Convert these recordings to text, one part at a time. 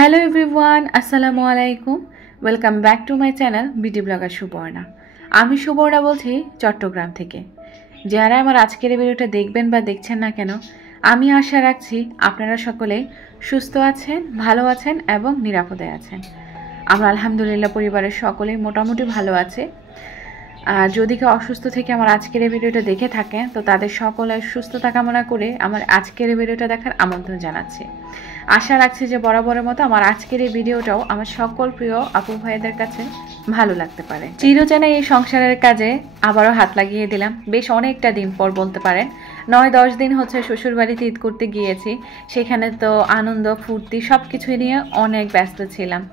Hello everyone, আসসালামু আলাইকুম। Welcome back to my channel beauty blogger Subarna. আমি সুবর্ণা বলছি চট্টগ্রাম থেকে। যারা আমার আজকের ভিডিওটা দেখবেন বা দেখছেন না কেন, আমি আশা রাখছি আপনারা সকলে সুস্থ আছেন, ভালো আছেন এবং নিরাপদে আছেন। আমরা আলহামদুলিল্লাহ পরিবারের সকলেই মোটামুটি ভালো আছে। আর যদি কেউ অসুস্থ থেকে আমার আজকের এই ভিডিওটা দেখে থাকেন তো তাদের সকলের সুস্থতা কামনা করে আমার আজকের এই ভিডিওটা দেখার আমন্ত্রণ জানাচ্ছি। আশা রাখছি যে বরাবরের মতো আমার আজকের এই ভিডিওটাও আমার সকল প্রিয় আপু ভাইদের কাছে ভালো লাগতে পারে। চিরচেনা এই সংসারের কাজে আবারও হাত লাগিয়ে দিলাম। বেশ অনেকটা দিন পর বলতে পারেন, 9-10 দিন হচ্ছে শ্বশুরবাড়িতে ঈদ করতে গিয়েছি। সেখানে তো আনন্দ ফুর্তি সব কিছুই নিয়ে অনেক ব্যস্ত ছিলাম।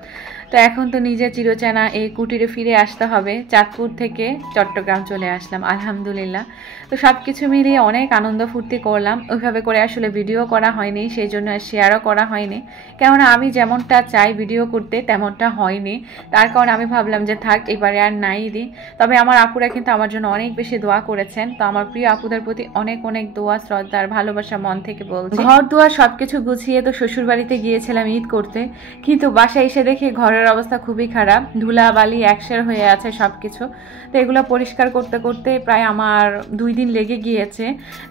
তো এখন তো নিজের চিরচেনা এই কুটিরে ফিরে আসতে হবে। চাঁদপুর থেকে চট্টগ্রাম চলে আসলাম আলহামদুলিল্লাহ। তো সব কিছু মিলিয়ে অনেক আনন্দ ফুর্তি করলাম। ওইভাবে করে আসলে ভিডিও করা হয়নি, সেই জন্য শেয়ারও করা হয়নি। কেননা আমি যেমনটা চাই ভিডিও করতে তেমনটা হয়নি। তার কারণে আমি ভাবলাম যে থাক, এবারে আর নাই দিই। তবে আমার আপুরা কিন্তু আমার জন্য অনেক বেশি দোয়া করেছেন। তো আমার প্রিয় আপুদের প্রতি অনেক অনেক দোয়া, শ্রদ্ধা আর ভালোবাসা মন থেকে বলছি। ঘর দুয়ার সবকিছু গুছিয়ে তো শ্বশুরবাড়িতে গিয়েছিলাম ঈদ করতে, কিন্তু বাসায় এসে দেখি ঘরের অবস্থা খুবই খারাপ। ধুলা বালি একশের হয়ে আছে সবকিছু। তো এগুলো পরিষ্কার করতে করতে প্রায় আমার 2 দিন লেগে গিয়েছে।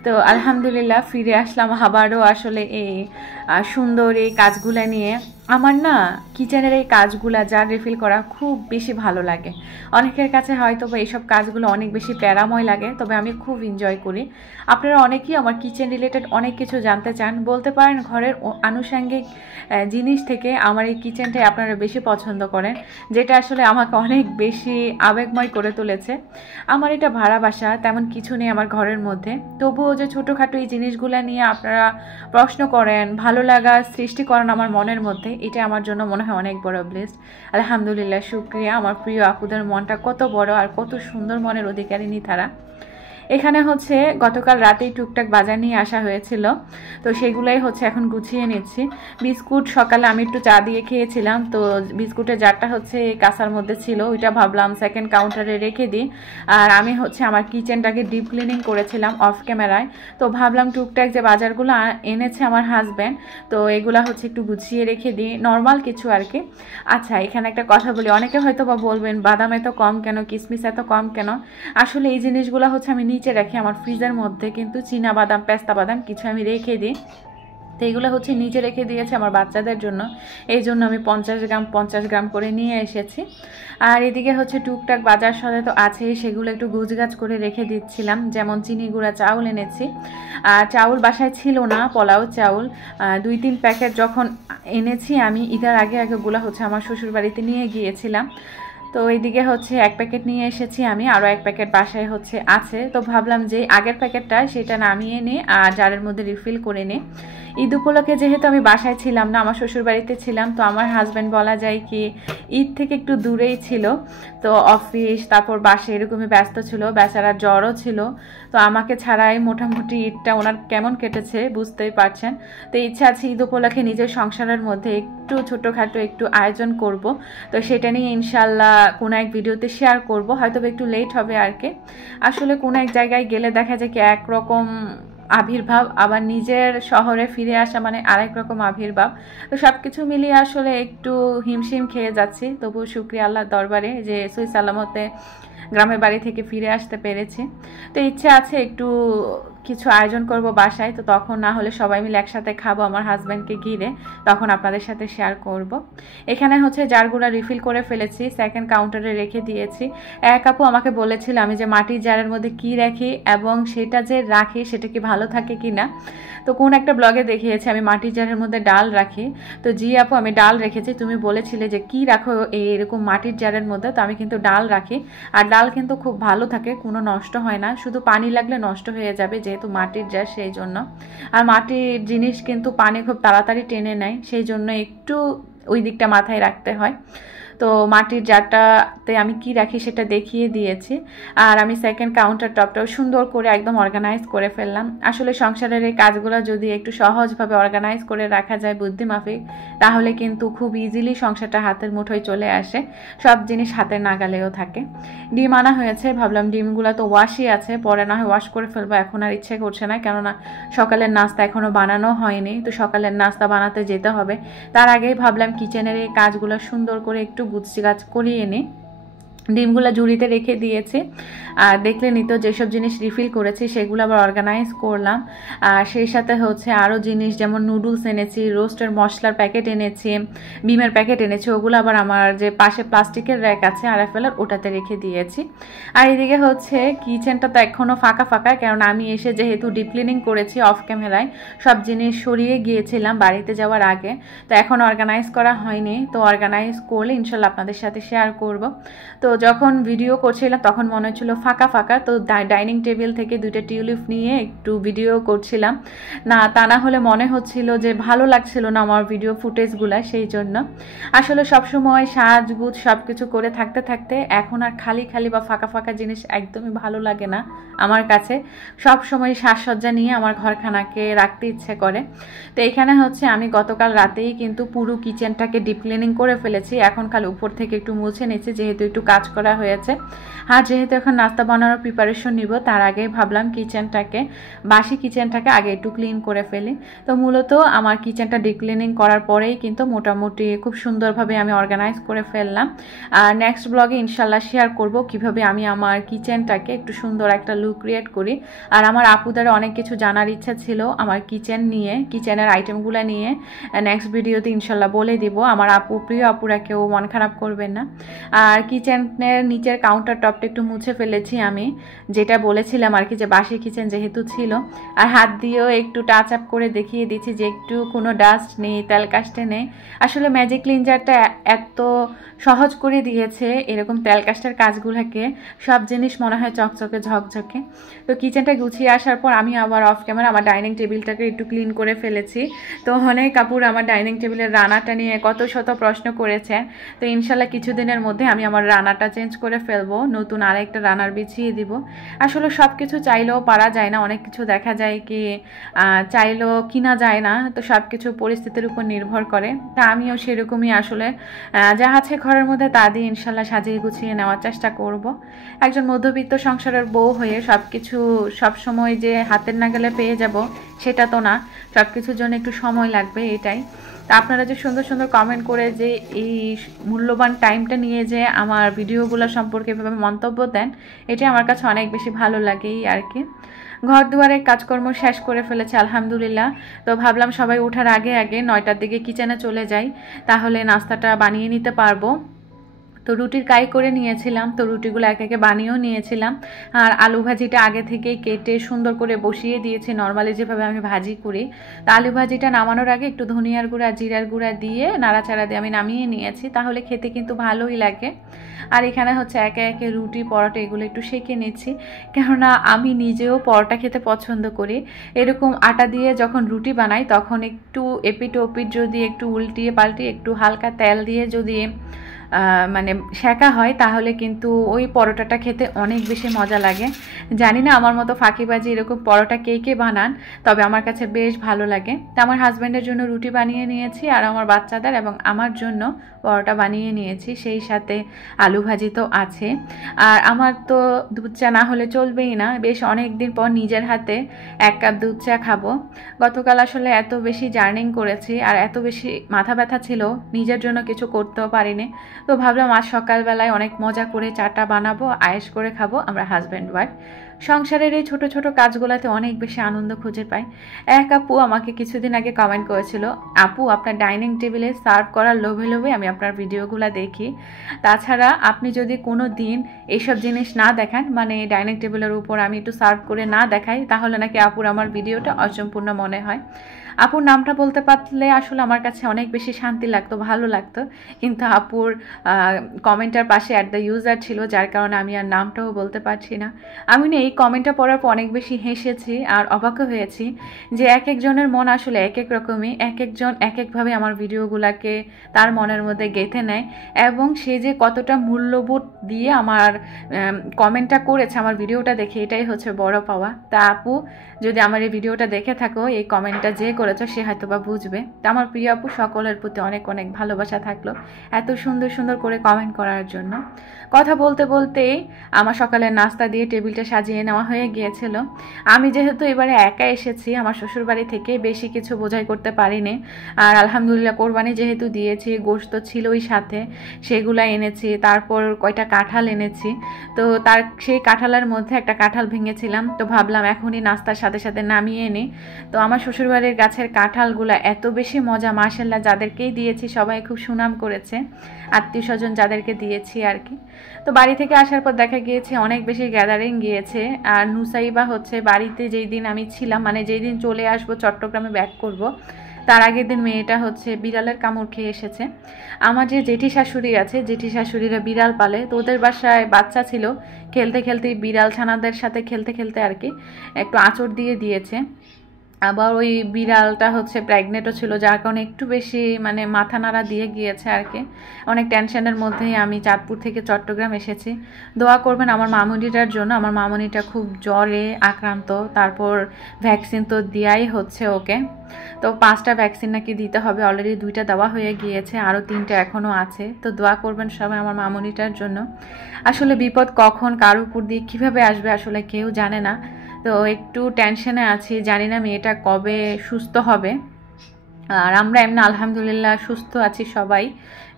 তো আলহামদুলিল্লাহ ফিরে আসলাম আবারও আসলে এই সুন্দর এই কাজগুলো নিয়ে। আমার না কিচেনের এই কাজগুলা জার রিফিল করা খুব বেশি ভালো লাগে। অনেকের কাছে হয়তো বা এইসব কাজগুলো অনেক বেশি প্যারাময় লাগে, তবে আমি খুব এনজয় করি। আপনারা অনেকেই আমার কিচেন রিলেটেড অনেক কিছু জানতে চান, বলতে পারেন ঘরের আনুষঙ্গিক জিনিস থেকে আমার এই কিচেনটাই আপনারা বেশি পছন্দ করেন, যেটা আসলে আমাকে অনেক বেশি আবেগময় করে তুলেছে। আমার এটা ভাড়া বাসা, তেমন কিছু নেই আমার ঘরের মধ্যে। তবুও যে ছোটোখাটো এই জিনিসগুলো নিয়ে আপনারা প্রশ্ন করেন, ভালো লাগা সৃষ্টি করেন আমার মনের মধ্যে, এটা আমার জন্য মনে হয় অনেক বড় ব্লেসড। আলহামদুলিল্লাহ, শুকরিয়া। আমার প্রিয় আপুদের মনটা কত বড় আর কত সুন্দর মনের অধিকারিণী তারা। এখানে হচ্ছে গতকাল রাতেই টুকটাক বাজার নিয়ে আসা হয়েছিল, তো সেগুলাই হচ্ছে এখন গুছিয়ে নিচ্ছি। বিস্কুট সকালে আমি একটু চা দিয়ে খেয়েছিলাম, তো বিস্কুটের জারটা হচ্ছে কাঁসার মধ্যে ছিল, ওইটা ভাবলাম সেকেন্ড কাউন্টারে রেখে দিই। আর আমি হচ্ছে আমার কিচেনটাকে ডিপ ক্লিনিং করেছিলাম অফ ক্যামেরায়, তো ভাবলাম টুকটাক যে বাজারগুলো এনেছে আমার হাজব্যান্ড, তো এগুলা হচ্ছে একটু গুছিয়ে রেখে দিই, নর্মাল কিছু আর কি। আচ্ছা, এখানে একটা কথা বলি, অনেকে হয়তো বা বলবেন বাদাম এত কম কেন, কিশমিশ এত কম কেন। আসলে এই জিনিসগুলো হচ্ছে আমি নিচে রাখি আমার ফ্রিজের মধ্যে, কিন্তু চীনা বাদাম পেস্তা বাদাম কিছু আমি রেখে দিই। তো এগুলো হচ্ছে নিচে রেখে দিয়েছে আমার বাচ্চাদের জন্য, এই জন্য আমি 50 গ্রাম করে নিয়ে এসেছি। আর এদিকে হচ্ছে টুকটাক বাজার সাথে তো আছেই, সেগুলো একটু গুছগাছ করে রেখে দিচ্ছিলাম। যেমন চিনি গুঁড়া চাউল এনেছি, আর চাউল বাসায় ছিল না, পোলাও চাউল 2-3 প্যাকেট যখন এনেছি আমি ঈদের আগে আগেগুলো হচ্ছে আমার শ্বশুরবাড়িতে নিয়ে গিয়েছিলাম। তো এইদিকে হচ্ছে 1 প্যাকেট নিয়ে এসেছি আমি, আরও 1 প্যাকেট বাসায় হচ্ছে আছে। তো ভাবলাম যে আগের প্যাকেটটা সেটা নামিয়ে নিই আর জারের মধ্যে রিফিল করে নিই। ঈদ উপলক্ষে যেহেতু আমি বাসায় ছিলাম না, আমার শ্বশুরবাড়িতে ছিলাম, তো আমার হাজব্যান্ড বলা যায় কি ঈদ থেকে একটু দূরেই ছিল। তো অফিস তারপর বাসে এরকমই ব্যস্ত ছিল, বেচারা জ্বরও ছিল। তো আমাকে ছাড়াই মোটামুটি ঈদটা ওনার কেমন কেটেছে বুঝতেই পারছেন। তো ইচ্ছা আছে ঈদ উপলক্ষে নিজের সংসারের মধ্যে একটু ছোটোখাটো একটু আয়োজন করব। তো সেটা নিয়ে ইনশাল্লাহ কোনো এক ভিডিওতে শেয়ার করব, হয়তো একটু লেট হবে আর কি। আসলে কোনো এক জায়গায় গেলে দেখা যায় কি একরকম আবির্ভাব, আবার নিজের শহরে ফিরে আসা মানে আরেক রকম আবির্ভাব। তো সব কিছু মিলিয়ে আসলে একটু হিমশিম খেয়ে যাচ্ছি, তবু শুকরিয়া আল্লাহর দরবারে যে সহি সালামতে গ্রামের বাড়ি থেকে ফিরে আসতে পেরেছি। তো ইচ্ছে আছে একটু কিছু আয়োজন করব বাসায়, তো তখন না হলে সবাই মিলে একসাথে খাবো আমার হাজব্যান্ডকে ঘিরে, তখন আপনাদের সাথে শেয়ার করব। এখানে হচ্ছে জারগুলা রিফিল করে ফেলেছি, সেকেন্ড কাউন্টারে রেখে দিয়েছি। এক আপু আমাকে বলেছিল আমি যে মাটির জারের মধ্যে কি রাখি এবং সেটা যে রাখি সেটা কি ভালো থাকে কি না। তো কোন একটা ব্লগে দেখিয়েছি আমি মাটির জারের মধ্যে ডাল রাখি। তো জি আপু, আমি ডাল রেখেছি। তুমি বলেছিলে যে কি রাখো এরকম মাটির জারের মধ্যে, তো আমি কিন্তু ডাল রাখি। আর ডাল কিন্তু খুব ভালো থাকে, কোনো নষ্ট হয় না, শুধু পানি লাগলে নষ্ট হয়ে যাবে যেহেতু মাটির জার, সেই জন্য। আর মাটির জিনিস কিন্তু পানি খুব তাড়াতাড়ি টেনে নেয়, সেই জন্য একটু ওই দিকটা মাথায় রাখতে হয়। তো মাটির জারটাতে আমি কি রাখি সেটা দেখিয়ে দিয়েছি। আর আমি সেকেন্ড কাউন্টার টপটাও সুন্দর করে একদম অর্গানাইজ করে ফেললাম। আসলে সংসারের এই কাজগুলো যদি একটু সহজভাবে অর্গানাইজ করে রাখা যায় বুদ্ধিমাফিক, তাহলে কিন্তু খুব ইজিলি সংসারটা হাতের মুঠোয় চলে আসে, সব জিনিস হাতের নাগালেও থাকে। ডিম আনা হয়েছে, ভাবলাম ডিমগুলো তো ওয়াশই আছে, পরে না হয় ওয়াশ করে ফেলবো, এখন আর ইচ্ছে করছে না, কেননা সকালের নাস্তা এখনও বানানো হয়নি। তো সকালের নাস্তা বানাতে যেতে হবে, তার আগেই ভাবলাম কিচেনের এই কাজগুলো সুন্দর করে একটু গুছগাছ করিয়ে নিই। ডিমগুলো ঝুড়িতে রেখে দিয়েছি। আর দেখলেনই তো যেসব জিনিস রিফিল করেছি সেগুলো আবার অর্গানাইজ করলাম। আর সেই সাথে হচ্ছে আরও জিনিস, যেমন নুডলস এনেছি, রোস্টের মশলার প্যাকেট এনেছি, ডিমের প্যাকেট এনেছি, ওগুলো আবার আমার যে পাশে প্লাস্টিকের র্যাক আছে আরএফএলের, ওটাতে রেখে দিয়েছি। আর এদিকে হচ্ছে কিচেনটা তো এখনও ফাঁকা ফাঁকা, কারণ আমি এসে যেহেতু ডিপ ক্লিনিং করেছি অফ ক্যামেরায়, সব জিনিস সরিয়ে গিয়েছিলাম বাড়িতে যাওয়ার আগে, তো এখন অর্গানাইজ করা হয়নি। তো অর্গানাইজ করলে ইনশাল্লাহ আপনাদের সাথে শেয়ার করব। তো যখন ভিডিও করছিলাম তখন মনে হচ্ছিল ফাঁকা ফাঁকা, তো ডাইনিং টেবিল থেকে 2টা টিউলিপ নিয়ে একটু ভিডিও করছিলাম, না তা না হলে মনে হচ্ছিল যে ভালো লাগছিল না আমার ভিডিও ফুটেজগুলো, সেই জন্য। আসলে সবসময় সাজগুজ সব কিছু করে থাকতে থাকতে এখন আর খালি খালি বা ফাঁকা ফাঁকা জিনিস একদমই ভালো লাগে না আমার কাছে। সব সময় সাজসজ্জা নিয়ে আমার ঘরখানাকে রাখতে ইচ্ছে করে। তো এখানে হচ্ছে আমি গতকাল রাতেই কিন্তু পুরো কিচেনটাকে ডিপ ক্লিনিং করে ফেলেছি, এখন খালি উপর থেকে একটু মুছে নিয়েছি, যেহেতু একটু কাজ করা হয়েছে। আর যেহেতু এখন নাস্তা বানানোর প্রিপারেশন নিব, তার আগে ভাবলাম বাসি কিচেনটাকে আগে একটু ক্লিন করে ফেলি। তো মূলত আমার কিচেনটা ডিপ ক্লিনিং করার পরেই কিন্তু মোটামুটি খুব সুন্দরভাবে আমি অর্গানাইজ করে ফেললাম। আর নেক্সট ব্লগে ইনশাল্লাহ শেয়ার করব কিভাবে আমি আমার কিচেনটাকে একটু সুন্দর একটা লুক ক্রিয়েট করি। আর আমার আপুদের অনেক কিছু জানার ইচ্ছা ছিল আমার কিচেন নিয়ে, কিচেনের আইটেমগুলো নিয়ে, নেক্সট ভিডিওতে ইনশাল্লাহ বলে দিব। আমার প্রিয় আপুরা কেউ মন খারাপ করবেন না। আর কিচেনের নিচের কাউন্টার টপটা একটু মুছে ফেলেছি আমি, যেটা বলেছিলাম আর কি, যে বাসি কিচেন যেহেতু ছিল। আর হাত দিয়েও একটু টাচ আপ করে দেখিয়ে দিচ্ছি যে একটু কোনো ডাস্ট নেই, তেল কাস্টে নেই। আসলে ম্যাজিক ক্লিনজারটা এত সহজ করে দিয়েছে এরকম তেল কাস্টের কাজগুলোকে, সব জিনিস মনে হয় চকচকে ঝকঝকে। তো কিচেনটা গুছিয়ে আসার পর আমি আবার অফ ক্যামেরা আমার ডাইনিং টেবিলটাকে একটু ক্লিন করে ফেলেছি। তো অনেক কাপড় আমার ডাইনিং টেবিলের রান্নাটা নিয়ে কত শত প্রশ্ন করেছে। তো ইনশাল্লাহ কিছুদিনের মধ্যে আমি আমার রান্নাটা চেঞ্জ করে ফেলবো, নতুন আরেকটা রান্নার বিছিয়ে দিব। আসলে সব কিছু চাইলেও পারা যায় না, অনেক কিছু দেখা যায় কি চাইলেও কিনা যায় না, তো সব কিছু পরিস্থিতির উপর নির্ভর করে। তা আমিও সেরকমই আসলে যা আছে ঘরের মধ্যে তা দিয়ে ইনশাল্লাহ সাজিয়ে গুছিয়ে নেওয়ার চেষ্টা করব। একজন মধ্যবিত্ত সংসারের বউ হয়ে সব কিছু সবসময় যে হাতের নাগালে পেয়ে যাব সেটা তো না, সব কিছুর জন্য একটু সময় লাগবে, এটাই। তা আপনারা যে সুন্দর সুন্দর কমেন্ট করে যে এই মূল্যবান টাইমটা নিয়ে যে আমার ভিডিওগুলো সম্পর্কে এভাবে মন্তব্য দেন, এটা আমার কাছে অনেক বেশি ভালো লাগে আর কি। ঘর দুয়ারের কাজকর্ম শেষ করে ফেলেছে আলহামদুলিল্লাহ। তো ভাবলাম সবাই ওঠার আগে আগে 9টার দিকে কিচেনে চলে যাই, তাহলে নাস্তাটা বানিয়ে নিতে পারবো। তো রুটির কাই করে নিয়েছিলাম, তো রুটিগুলো একে একে বানিয়েও নিয়েছিলাম। আর আলু ভাজিটা আগে থেকেই কেটে সুন্দর করে বসিয়ে দিয়েছি, নর্মালি যেভাবে আমি ভাজি করি। তো আলু ভাজিটা নামানোর আগে একটু ধনিয়ার গুঁড়া জিরার গুঁড়া দিয়ে নাড়াচাড়া দিয়ে আমি নামিয়ে নিয়েছি, তাহলে খেতে কিন্তু ভালোই লাগে। আর এখানে হচ্ছে একে একে রুটি পরোটা এগুলো একটু সেঁকে নিচ্ছি, কেননা আমি নিজেও পরোটা খেতে পছন্দ করি। এরকম আটা দিয়ে যখন রুটি বানাই তখন একটু এপিট ওপিট যদি একটু উল্টিয়ে পাল্টিয়ে একটু হালকা তেল দিয়ে যদি মানে সেঁকা হয়, তাহলে কিন্তু ওই পরোটাটা খেতে অনেক বেশি মজা লাগে। জানি না আমার মতো ফাঁকিবাজি এরকম পরোটা কে কে বানান, তবে আমার কাছে বেশ ভালো লাগে। তো আমার হাজব্যান্ডের জন্য রুটি বানিয়ে নিয়েছি, আর আমার বাচ্চাদের এবং আমার জন্য পরোটা বানিয়ে নিয়েছি, সেই সাথে আলু ভাজি তো আছে। আর আমার তো দুধ চা না হলে চলবেই না, বেশ অনেক দিন পর নিজের হাতে 1 কাপ দুধ চা খাবো। গতকাল আসলে এত বেশি জার্নিং করেছি আর এত বেশি মাথা ব্যথা ছিল, নিজের জন্য কিছু করতেও পারিনি। তো ভাবলাম আজ সকালবেলায় অনেক মজা করে চাটা বানাবো, আয়েশ করে খাবো আমরা হাজব্যান্ড ওয়াইফ। সংসারের এই ছোট ছোট কাজগুলোতে অনেক বেশি আনন্দ খুঁজে পাই। এক আপু আমাকে কিছুদিন আগে কমেন্ট করেছিল, আপু আপনার ডাইনিং টেবিলে সার্ভ করার লোভে লোভে আমি আপনার ভিডিওগুলো দেখি, তাছাড়া আপনি যদি কোনো দিন এইসব জিনিস না দেখান, মানে ডাইনিং টেবিলের উপর আমি একটু সার্ভ করে না দেখাই, তাহলে নাকি আপুর আমার ভিডিওটা অসম্পূর্ণ মনে হয়। আপুর নামটা বলতে পারলে আসলে আমার কাছে অনেক বেশি শান্তি লাগতো, ভালো লাগতো, কিন্তু আপুর কমেন্টের পাশে @the user ছিল, যার কারণে আমি আর নামটাও বলতে পারছি না। আমি না এই কমেন্টটা পড়ার পর অনেক বেশি হেসেছি আর অবাকও হয়েছি যে এক একজনের মন আসলে এক এক রকমই, এক একজন এক একভাবে আমার ভিডিওগুলোকে তার মনের মধ্যে গেঁথে নেয় এবং সে যে কতটা মূল্যবোধ দিয়ে আমার কমেন্টটা করেছে আমার ভিডিওটা দেখে, এটাই হচ্ছে বড় পাওয়া। তা আপু যদি আমার এই ভিডিওটা দেখে থাকো, এই কমেন্টটা যে করেছো সে হয়তো বা বুঝবে। তা আমার প্রিয় আপু সকলের প্রতি অনেক অনেক ভালোবাসা থাকলো এত সুন্দর সুন্দর করে কমেন্ট করার জন্য। কথা বলতে বলতেই আমার সকালের নাস্তা দিয়ে টেবিলটা সাজিয়ে নেওয়া হয়ে গিয়েছিল। আমি যেহেতু এবারে একা এসেছি আমার শ্বশুরবাড়ি থেকে, বেশি কিছু বোঝাই করতে পারিনি। আর আলহামদুলিল্লাহ কোরবানি যেহেতু দিয়েছি, গোশত ছিলই সাথে, সেগুলো এনেছি। তারপর কয়টা কাঁঠাল এনেছি, তো সেই কাঁঠালের মধ্যে একটা কাঁঠাল ভেঙেছিলাম, তো ভাবলাম এখনই নাস্তার সাথে সাথে নামিয়ে নিই। তো আমার শ্বশুরবাড়ির গাছের কাঁঠালগুলো এত বেশি মজা, মাশাআল্লাহ, যাদেরকেই দিয়েছি সবাই খুব সুনাম করেছে, আত্মীয় স্বজন যাদেরকে দিয়েছি আর কি। তো বাড়ি থেকে আসার পর দেখা গিয়েছে অনেক বেশি গ্যাদারিং গিয়েছে। আর নুসাইবা হচ্ছে বাড়িতে যেই দিন আমি ছিলাম, মানে যেই দিন চলে আসবো চট্টগ্রামে ব্যাক করব, তার আগের দিন মেয়েটা হচ্ছে বিড়ালের কামড় খেয়ে এসেছে। আমার যে জেঠি শাশুড়ি আছে, জেঠি শাশুড়িরা বিড়াল পালে, তো ওদের বাসায় বাচ্চা ছিল, খেলতে খেলতে বিড়াল ছানাদের সাথে খেলতে খেলতে আর কি একটু আঁচড় দিয়েছে। আবার ওই বিড়ালটা হচ্ছে প্রেগনেন্টও ছিল, যার কারণে একটু বেশি মানে মাথা নাড়া দিয়ে গিয়েছে আর কি। অনেক টেনশনের মধ্যেই আমি চাঁদপুর থেকে চট্টগ্রাম এসেছি। দোয়া করবেন আমার মামুনিটার জন্য। আমার মামুনিটা খুব জ্বরে আক্রান্ত, তারপর ভ্যাকসিন তো দেওয়াই হচ্ছে ওকে। তো 5টা ভ্যাকসিন নাকি দিতে হবে, অলরেডি 2টা দেওয়া হয়ে গিয়েছে, আরও 3টা এখনও আছে। তো দোয়া করবেন সবাই আমার মামুনিটার জন্য। আসলে বিপদ কখন কার উপর দিয়ে কীভাবে আসবে আসলে কেউ জানে না। তো একটু টেনশনে আছি, জানি না মেয়েটা কবে সুস্থ হবে। আর আমরা এমনি আলহামদুলিল্লাহ সুস্থ আছি সবাই,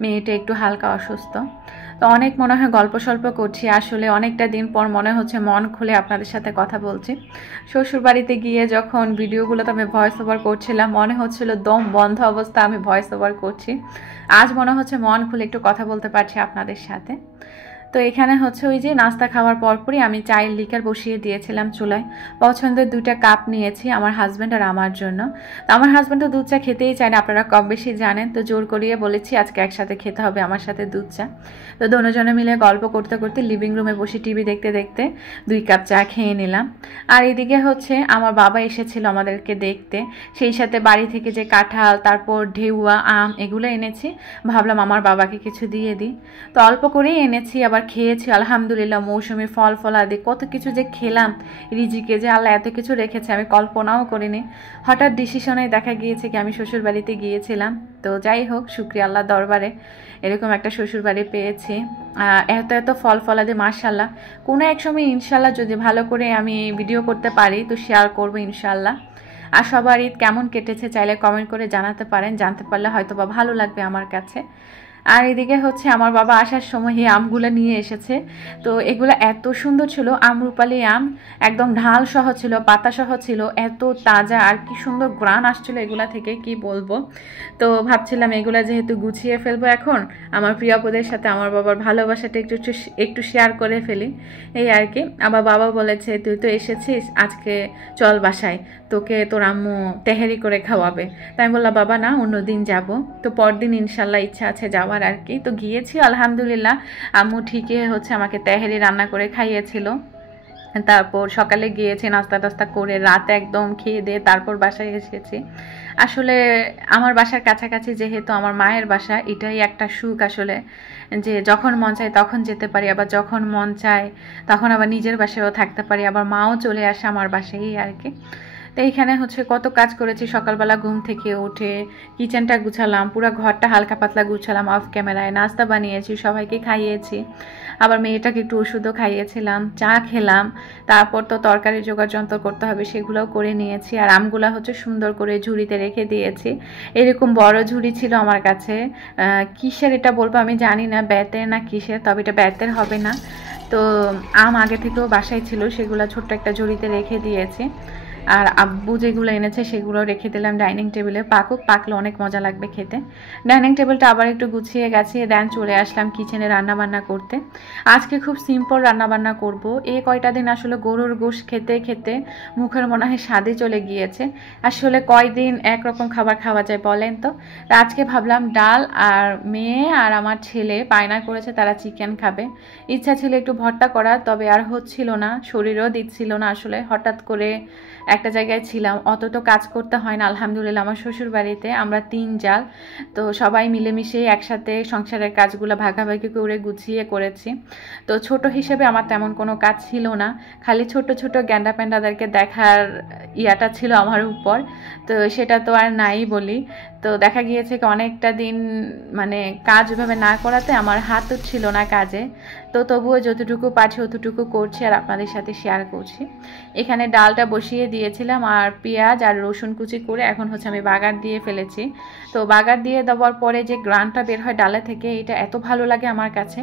মেয়েটা একটু হালকা অসুস্থ। তো অনেক মনে হয় গল্প সল্প করছি, আসলে অনেকটা দিন পর মনে হচ্ছে মন খুলে আপনাদের সাথে কথা বলছি। শ্বশুরবাড়িতে গিয়ে যখন ভিডিওগুলোতে আমি ভয়েস ওভার করছিলাম মনে হচ্ছিল দম বন্ধ অবস্থা আমি ভয়েস ওভার করছি। আজ মনে হচ্ছে মন খুলে একটু কথা বলতে পারছি আপনাদের সাথে। তো এখানে হচ্ছে ওই যে নাস্তা খাওয়ার পরপরই আমি চায়ের লিকার বসিয়ে দিয়েছিলাম চুলায়। পছন্দের 2টা কাপ নিয়েছি আমার হাজব্যান্ড আর আমার জন্য। তো আমার হাজব্যান্ড তো দুধ চা খেতেই চায় না, আপনারা কম বেশি জানেন। তো জোর করিয়ে বলেছি আজকে একসাথে খেতে হবে আমার সাথে দুধ চা। তো দুজনে মিলে গল্প করতে করতে লিভিং রুমে বসে টিভি দেখতে দেখতে 2 কাপ চা খেয়ে নিলাম। আর এদিকে হচ্ছে আমার বাবা এসেছিল আমাদেরকে দেখতে, সেই সাথে বাড়ি থেকে যে কাঁঠাল, তারপর ঢেউয়া আম এগুলো এনেছি, ভাবলাম আমার বাবাকে কিছু দিয়ে দিই। তো অল্প করেই এনেছি, আবার খেয়েছি আলহামদুলিল্লাহ। মৌসুমি ফল ফলাদি কত কিছু যে খেলাম, রিজিকে যে আল্লাহ এত কিছু রেখেছে আমি কল্পনাও করিনি। হঠাৎ ডিসিশনে দেখা গিয়েছে কি আমি শ্বশুরবাড়িতে গিয়েছিলাম। তো যাই হোক, শুকরিয়া আল্লাহ দরবারে এরকম একটা শ্বশুরবাড়ি পেয়েছি। এত এত ফল ফলাদি মাশাআল্লাহ। কোনো এক সময় ইনশাল্লাহ যদি ভালো করে আমি ভিডিও করতে পারি তো শেয়ার করবো ইনশাল্লাহ। আর সবার ঈদ কেমন কেটেছে চাইলে কমেন্ট করে জানাতে পারেন, জানতে পারলে হয়তো বা ভালো লাগবে আমার কাছে। আর এদিকে হচ্ছে আমার বাবা আসার সময় এই আমগুলো নিয়ে এসেছে। তো এগুলো এত সুন্দর ছিল, আমরুপালি আম, একদম ঢাল সহ ছিল, পাতা সহ ছিল, এত তাজা আর কি সুন্দর গ্রান আসছিল এগুলা থেকে কি বলবো। তো ভাবছিলাম এগুলা যেহেতু গুছিয়ে ফেলবো এখন, আমার প্রিয় আপুদের সাথে আমার বাবার ভালোবাসাটা একটু শেয়ার করে ফেলি, এই আর কি। আমার বাবা বলেছে তুই তো এসেছিস, আজকে চল বাসায়, তোকে তোর আম্মু তেহারি করে খাওয়াবে। তাই আমি বললাম বাবা না, অন্যদিন যাব। তো পরদিন ইনশাল্লাহ ইচ্ছা আছে যাওয়ার আর কি। তো গিয়েছি আলহামদুলিল্লাহ, আম্মু ঠিকই হচ্ছে আমাকে তেহারি রান্না করে খাইয়েছিল। তারপর সকালে গিয়েছি নাস্তা টাস্তা করে, রাতে একদম খেয়ে দিয়ে তারপর বাসায় এসেছি। আসলে আমার বাসার কাছাকাছি যেহেতু আমার মায়ের বাসা, এটাই একটা সুখ আসলে, যে যখন মন চায় তখন যেতে পারি, আবার যখন মন চায় তখন আবার নিজের বাসায়ও থাকতে পারি, আবার মাও চলে আসে আমার বাসায় আর কি। তো এইখানে হচ্ছে কত কাজ করেছি, সকালবেলা ঘুম থেকে উঠে কিচেনটা গুছালাম, পুরো ঘরটা হালকা পাতলা গুছালাম অফ ক্যামেরায়, নাস্তা বানিয়েছি, সবাইকে খাইয়েছি, আবার মেয়েটাকে একটু ওষুধও খাইয়েছিলাম, চা খেলাম। তারপর তো তরকারি জোগাড় যন্ত্র করতে হবে সেগুলোও করে নিয়েছি। আর আমগুলা হচ্ছে সুন্দর করে ঝুড়িতে রেখে দিয়েছি। এরকম বড় ঝুড়ি ছিল আমার কাছে, কিসের এটা বলবো আমি জানি না, ব্যাতের না কিসের, তবে এটা ব্যাতের হবে না। তো আম আগে থেকেও বাসায় ছিল, সেগুলো ছোট্ট একটা ঝুড়িতে রেখে দিয়েছি। আর আব্বু যেগুলো এনেছে সেগুলো রেখে দিলাম ডাইনিং টেবিলে, পাকলে অনেক মজা লাগবে খেতে। ডাইনিং টেবিলটা আবার একটু গুছিয়ে গাছিয়ে দেন চলে আসলাম কিচেনে রান্নাবান্না করতে। আজকে খুব সিম্পল রান্নাবান্না করব। এই কয়টা দিন আসলে গরুর গোশত খেতে খেতে মুখের মনে হয় স্বাদে চলে গিয়েছে। আসলে কয়দিন একরকম খাবার খাওয়া যায় বলেন তো। আজকে ভাবলাম ডাল, আর মেয়ে আর আমার ছেলে বায়না করেছে তারা চিকেন খাবে। ইচ্ছা ছিল একটু ভর্তা করার, তবে আর হচ্ছিল না, শরীরও দিচ্ছিল না। আসলে হঠাৎ করে একটা জায়গায় ছিলাম, অত তো কাজ করতে হয় না আলহামদুলিল্লাহ। আমার শ্বশুর বাড়িতে আমরা 3 জাল, তো সবাই মিলেমিশে একসাথে সংসারের কাজগুলো ভাগাভাগি করে গুছিয়ে করেছি। তো ছোট হিসেবে আমার তেমন কোনো কাজ ছিল না, খালি ছোট ছোট গ্যান্ডা প্যান্ডাদেরকে দেখার ইয়াটা ছিল আমার উপর। তো সেটা তো আর নাই বলি। তো দেখা গিয়েছে অনেকটা দিন মানে কাজ ওইভাবে না করাতে আমার হাতও ছিল না কাজে। তো তবুও যতটুকু পারছি অতটুকু করছি আর আপনাদের সাথে শেয়ার করছি। এখানে ডালটা বসিয়ে দিয়েছিলাম আর পেঁয়াজ আর রসুন কুচি করে এখন হচ্ছে আমি বাগার দিয়ে ফেলেছি। তো বাগার দিয়ে দেওয়ার পরে যে গ্রানটা বের হয় ডালে থেকে, এটা এত ভালো লাগে আমার কাছে।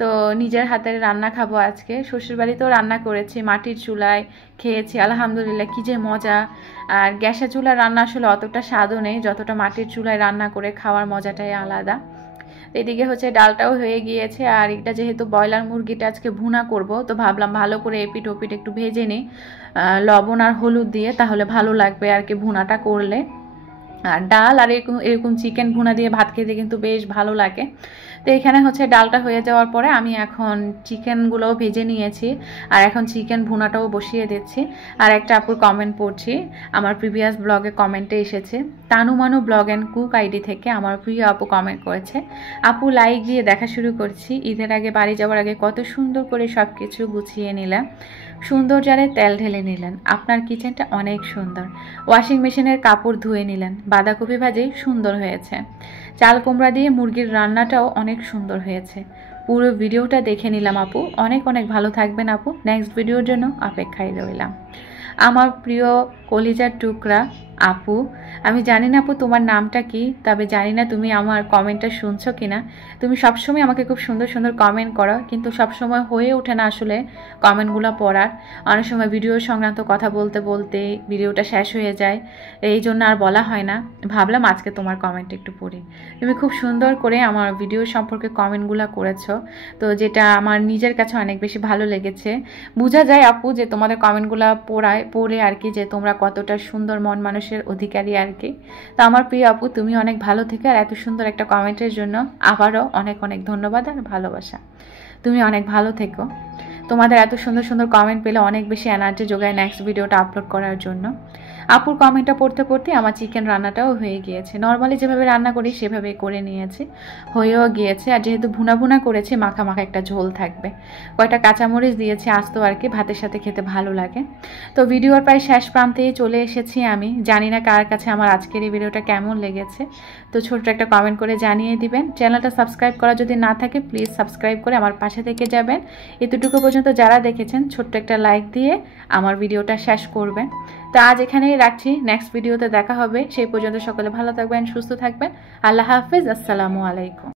তো নিজের হাতের রান্না খাবো আজকে। শ্বশুরবাড়িতেও রান্না করেছি, মাটির চুলায় খেয়েছি আলহামদুলিল্লাহ, কী যে মজা। আর গ্যাসের চুলার রান্না আসলে অতটা স্বাদও নেই যতটা মাটির চুলায় রান্না করে খাওয়ার মজাটাই আলাদা। এদিকে হচ্ছে ডালটাও হয়ে গিয়েছে, আর এটা যেহেতু ব্রয়লার মুরগিটা আজকে ভুনা করব, তো ভাবলাম ভালো করে এপিট ওপিট একটু ভেজে নিই লবণ আর হলুদ দিয়ে, তাহলে ভালো লাগবে আর কি ভুনাটা করলে। আর ডাল আর এরকম চিকেন ভুনা দিয়ে ভাত খেতে কিন্তু বেশ ভালো লাগে। তো এখানে হচ্ছে ডালটা হয়ে যাওয়ার পরে আমি এখন চিকেনগুলোও ভেজে নিয়েছি, আর এখন চিকেন ভুনাটাও বসিয়ে দিচ্ছি। আর একটা আপুর কমেন্ট পড়ছি, আমার প্রিভিয়াস ব্লগে কমেন্টে এসেছে, Tanumanu blog and cook ID থেকে আমার প্রিয় আপু কমেন্ট করেছে, আপু লাইক দিয়ে দেখা শুরু করছি, ঈদের আগে বাড়ি যাওয়ার আগে কত সুন্দর করে সব কিছু গুছিয়ে নিলাম, সুন্দর জারে তেল ঢেলে নিলেন, আপনার কিচেনটা অনেক সুন্দর, ওয়াশিং মেশিনের কাপড় ধুয়ে নিলেন, বাঁধাকপি ভাজি সুন্দর হয়েছে, চাল কুমড়া দিয়ে মুরগির রান্নাটাও অনেক সুন্দর হয়েছে, পুরো ভিডিওটা দেখে নিলাম আপু, অনেক অনেক ভালো থাকবেন আপু, নেক্সট ভিডিওর জন্য অপেক্ষায় রইলাম। আমার প্রিয় কলিজার টুকরা আপু, আমি জানি না আপু তোমার নামটা কি, তবে জানি না তুমি আমার কমেন্টটা শুনছো কিনা। তুমি সবসময় আমাকে খুব সুন্দর সুন্দর কমেন্ট করো, কিন্তু সবসময় হয়ে ওঠে না আসলে কমেন্টগুলো পড়ার। অনেক সময় ভিডিও সংক্রান্ত কথা বলতে বলতে ভিডিওটা শেষ হয়ে যায়, এই জন্য আর বলা হয় না। ভাবলাম আজকে তোমার কমেন্ট একটু পড়ি। তুমি খুব সুন্দর করে আমার ভিডিও সম্পর্কে কমেন্টগুলো করেছো, তো যেটা আমার নিজের কাছে অনেক বেশি ভালো লেগেছে। বোঝা যায় আপু যে তোমাদের কমেন্টগুলো পড়ে আর কি, যে তোমরা কতটা সুন্দর মন মানুষের অধিকারী আর কি। তো আমার প্রিয় আপু, তুমি অনেক ভালো থেকে, আর এত সুন্দর একটা কমেন্টের জন্য আবারও অনেক অনেক ধন্যবাদ আর ভালোবাসা। তুমি অনেক ভালো থেকো। তোমাদের এত সুন্দর সুন্দর কমেন্ট পেলে অনেক বেশি এনার্জি যোগায় নেক্সট ভিডিওটা আপলোড করার জন্য। আপুর কমেন্টটা পড়তে পড়তে আমার চিকেন রান্নাটাও হয়ে গিয়েছে। নর্মালি যেভাবে রান্না করি সেভাবে করে নিয়েছি, হয়েও গিয়েছে। আর যেহেতু ভুনা ভুনা করেছি, মাখা মাখা একটা ঝোল থাকবে, কয়টা কাঁচামরিচ দিয়েছি আস্ত আর কি, ভাতের সাথে খেতে ভালো লাগে। তো ভিডিওর প্রায় শেষ প্রান্তেই চলে এসেছি আমি। জানি না কার কাছে আমার আজকের এই ভিডিওটা কেমন লেগেছে, তো ছোট্ট একটা কমেন্ট করে জানিয়ে দিবেন। চ্যানেলটা সাবস্ক্রাইব করা যদি না থাকে প্লিজ সাবস্ক্রাইব করে আমার পাশে থেকে যাবেন। এতটুকু পর্যন্ত যারা দেখেছেন ছোট্ট একটা লাইক দিয়ে আমার ভিডিওটা শেষ করবেন। তো আজ এখানেই রাখছি, নেক্সট ভিডিওতে দেখা হবে। সেই পর্যন্ত সকলে ভালো থাকবেন, সুস্থ থাকবেন। আল্লাহ হাফিজ, আসসালামু আলাইকুম।